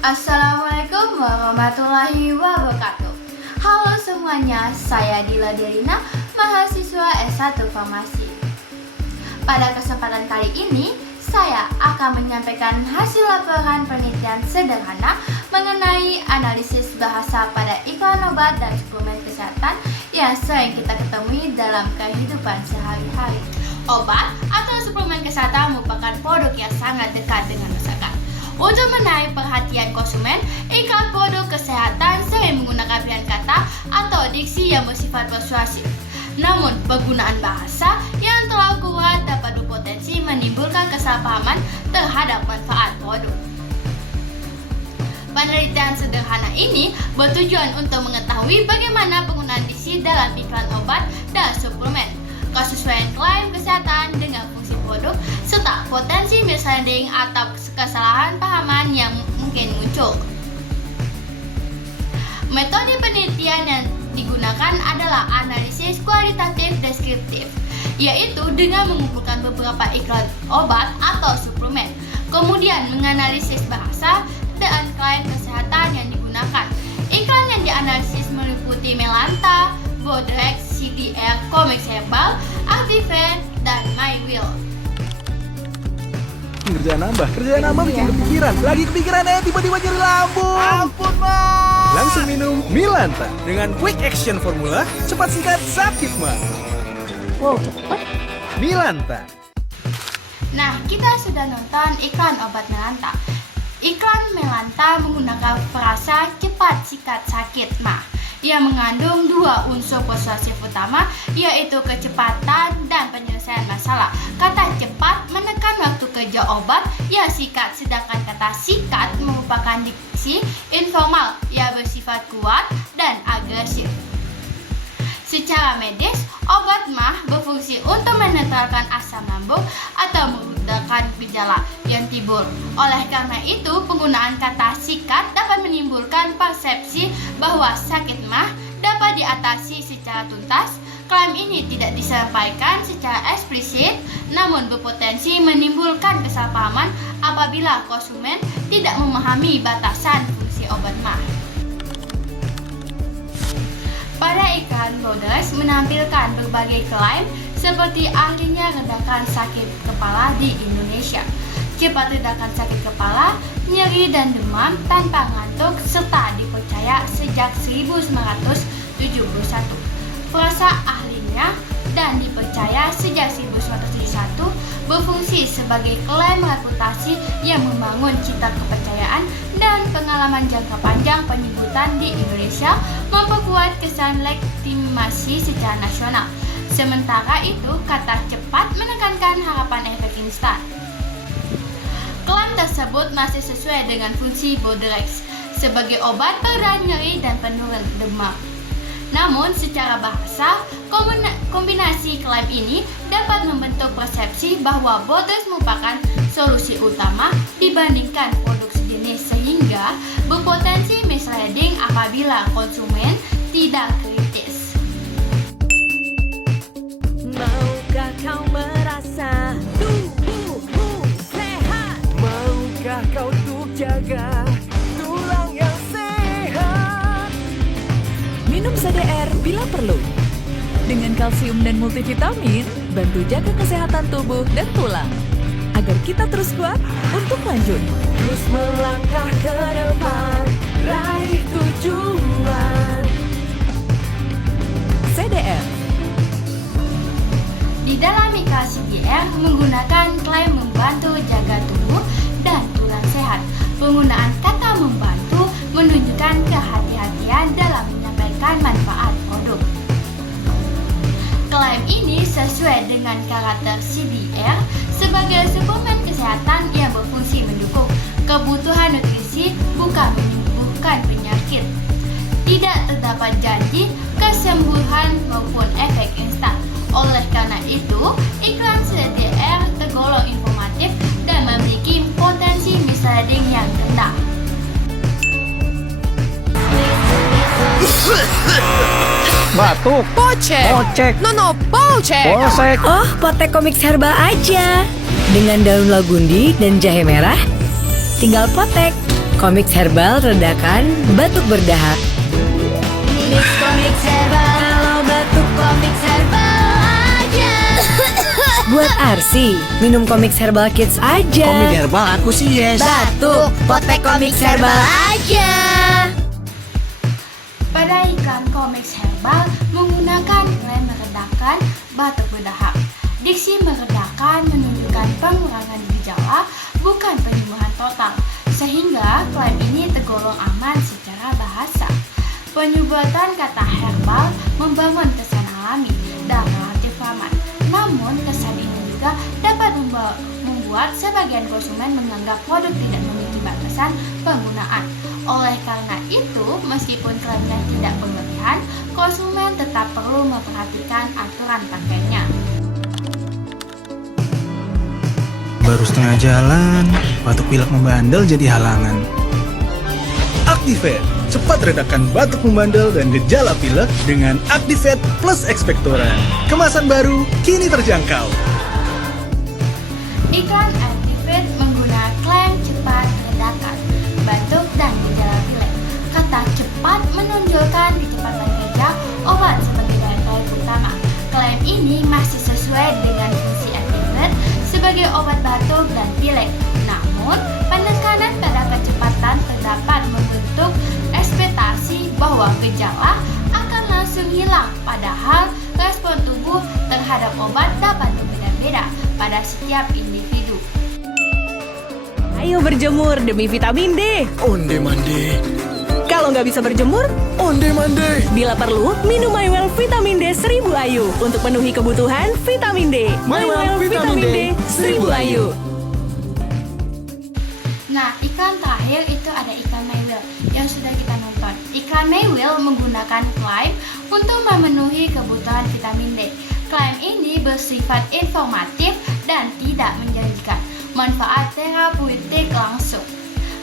Assalamualaikum warahmatullahi wabarakatuh. Halo semuanya, saya Dila Delina, mahasiswa S1 Farmasi. Pada kesempatan kali ini, saya akan menyampaikan hasil laporan penelitian sederhana mengenai analisis bahasa pada iklan obat dan suplemen kesehatan yang sering kita ketemui dalam kehidupan sehari-hari. Obat atau suplemen kesehatan merupakan produk yang sangat dekat dengan masyarakat. Untuk menarik perhatian konsumen, iklan produk kesehatan sering menggunakan pilihan kata atau diksi yang bersifat persuasif. Namun, penggunaan bahasa yang terlalu kuat dapat berpotensi menimbulkan kesalahpahaman terhadap manfaat produk. Penelitian sederhana ini bertujuan untuk mengetahui bagaimana penggunaan diksi dalam iklan obat dan suplemen, kesesuaian klaim kesehatan dengan fungsi produk, serta potensi misunderstanding atau kesalahan pahaman yang mungkin muncul. Metode penelitian yang digunakan adalah analisis kualitatif deskriptif, yaitu dengan mengumpulkan beberapa iklan obat atau suplemen, kemudian menganalisis bahasa dan klaim kesehatan yang digunakan. Iklan yang dianalisis meliputi Melanta, Bodrex, CDR, Comix Herbal, Activate, dan MyWill. Kerjaan nambah bikin kepikiran. Lagi kepikiran tiba-tiba nyeri lambung. Ampun, Mas. Langsung minum Milanta dengan quick action formula, cepat singkat sakit mah. Wow, cepat. Milanta. Nah, kita sudah nonton iklan obat Melanta. Iklan Melanta menggunakan frasa cepat sikat sakit mah yang mengandung dua unsur persuasif utama, yaitu kecepatan dan penyelesaian masalah. Kata cepat menekan waktu kerja obat yang sikat, sedangkan kata sikat merupakan diksi informal yang bersifat kuat dan agresif. Secara medis, obat mah berfungsi untuk menetralkan asam lambung atau meredakan gejala yang timbul. Oleh karena itu, penggunaan kata sikat dapat menimbulkan persepsi bahwa sakit mah dapat diatasi secara tuntas. Klaim ini tidak disampaikan secara eksplisit, namun berpotensi menimbulkan kesalahpahaman apabila konsumen tidak memahami batasan fungsi obat mah. Pada iklan, Bodrex menampilkan berbagai klaim seperti ahlinya redakan sakit kepala di Indonesia, cepat redakan sakit kepala, nyeri dan demam tanpa ngantuk, serta dipercaya sejak 1971. Frasa ahlinya dan dipercaya sejak 1971 berfungsi sebagai klaim reputasi yang membangun citra kepercayaan dan pengalaman jangka panjang penyebutan di Indonesia, memperkuat kesan legitimasi secara nasional. Sementara itu, kata cepat menekankan harapan efek instan. Klaim tersebut masih sesuai dengan fungsi Bodrex sebagai obat pereda nyeri dan penurun demam. Namun, secara bahasa, kombinasi klaim ini dapat membentuk persepsi bahwa Bodrex merupakan solusi utama dibandingkan produk sejenis, sehingga berpotensi misleading apabila konsumen tidak kritis. Maukah kau merasa tubuhmu sehat? Maukah kau untuk jaga tulang yang sehat? Minum CDR bila perlu. Dengan kalsium dan multivitamin, bantu jaga kesehatan tubuh dan tulang agar kita terus kuat untuk lanjut. Terus melangkah ke depan, raih tujuan. CDR. Di dalam iklan CDR menggunakan klaim membantu jaga tubuh dan tulang sehat. Penggunaan kata membantu menunjukkan kehati-hatian dalam menyampaikan manfaat produk. Klaim ini sesuai dengan karakter CDR sebagai suplemen kesehatan yang berfungsi mendukung kebutuhan nutrisi, bukan menyembuhkan penyakit. Tidak terdapat janji kesembuhan maupun efek instan. Oleh karena itu, iklan CDR tergolong informatif dan memiliki potensi misleading yang rendah. Batuk. Pocek. Pocek. Polcek. Polsek. Oh, potek Comix Herbal aja. Dengan daun lagundi dan jahe merah, tinggal potek. Komiks herbal redakan batuk berdahak. Mix Komiks Herbal, kalau batuk Komiks Herbal aja. Buat Arsi, minum komiks herbal kids aja. Komik herbal aku sih yes. Batuk, potek komiks herbal aja. Pada iklan komiks herbal menggunakan klaim meredakan batuk berdahak. Diksi meredakan menunjukkan pengurangan gejala, bukan penyembuhan total, sehingga klaim ini tergolong aman secara bahasa. Penyumbatan kata herbal membangun kesan alami dan relatif aman. Namun kesan ini juga dapat membuat sebagian konsumen menganggap produk tidak memiliki batasan penggunaan. Oleh karena itu, meskipun klaimnya tidak berlebihan, konsumen tetap perlu memperhatikan aturan pakainya. Baru setengah jalan, batuk pilek membandel jadi halangan. Activate, cepat redakan batuk membandel dan gejala pilek dengan Activate Plus Expectorant. Kemasan baru, kini terjangkau. Iklan Activate menggunakan klaim cepat redakan batuk dan gejala pilek. Kata cepat menonjolkan kecepatan kerja obat sebagai daya tarik utama. Klaim ini masih sesuai dengan fungsi Activate sebagai obat batuk dan pilek. Namun, penekanan pada kecepatan terdapat membentuk ekspektasi bahwa gejala akan langsung hilang, padahal respon tubuh terhadap obat dapat berbeda-beda pada setiap individu. Ayo berjemur demi vitamin D. Onde mande. Kalau nggak bisa berjemur, Onde mande. bila perlu, minum MyWell Vitamin D 1000 IU untuk penuhi kebutuhan vitamin D. MyWell Vitamin D 1000 IU. Nah, iklan terakhir itu ada iklan MyWell yang sudah kita nonton. Iklan MyWell menggunakan klaim untuk memenuhi kebutuhan vitamin D. Klaim ini bersifat informatif dan tidak menjanjikan manfaat terapeutik langsung.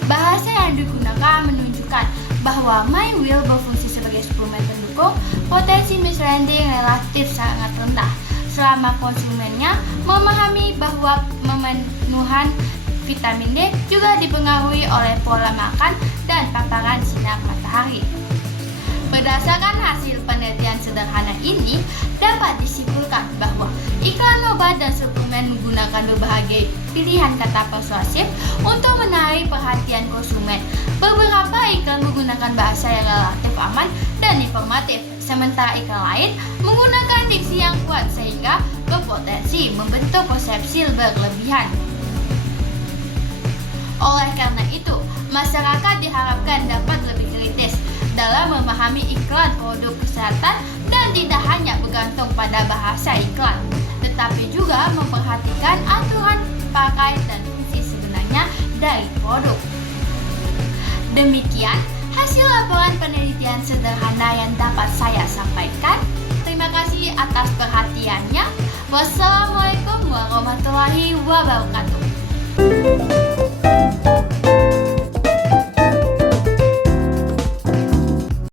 Bahasa yang digunakan menunjukkan bahwa MyWell berfungsi sebagai suplemen pendukung, potensi misleading relatif sangat rendah selama konsumennya memahami bahwa pemenuhan vitamin D juga dipengaruhi oleh pola makan dan paparan sinar matahari. Berdasarkan hasil penelitian sederhana ini, dapat disimpulkan bahwa iklan obat dan suplemen menggunakan berbagai pilihan kata persuasif untuk menarik perhatian konsumen. Beberapa iklan menggunakan bahasa yang relatif aman dan informatif, sementara iklan lain menggunakan diksi yang kuat sehingga berpotensi membentuk persepsi berlebihan. Oleh karena itu, masyarakat diharapkan dapat lebih kritis dalam memahami iklan produk kesehatan dan tidak hanya bergantung pada bahasa iklan, tetapi juga memperhatikan aturan pakai dan fungsi sebenarnya dari produk. Demikian hasil laporan penelitian sederhana yang dapat saya sampaikan. Terima kasih atas perhatiannya. Wassalamualaikum warahmatullahi wabarakatuh.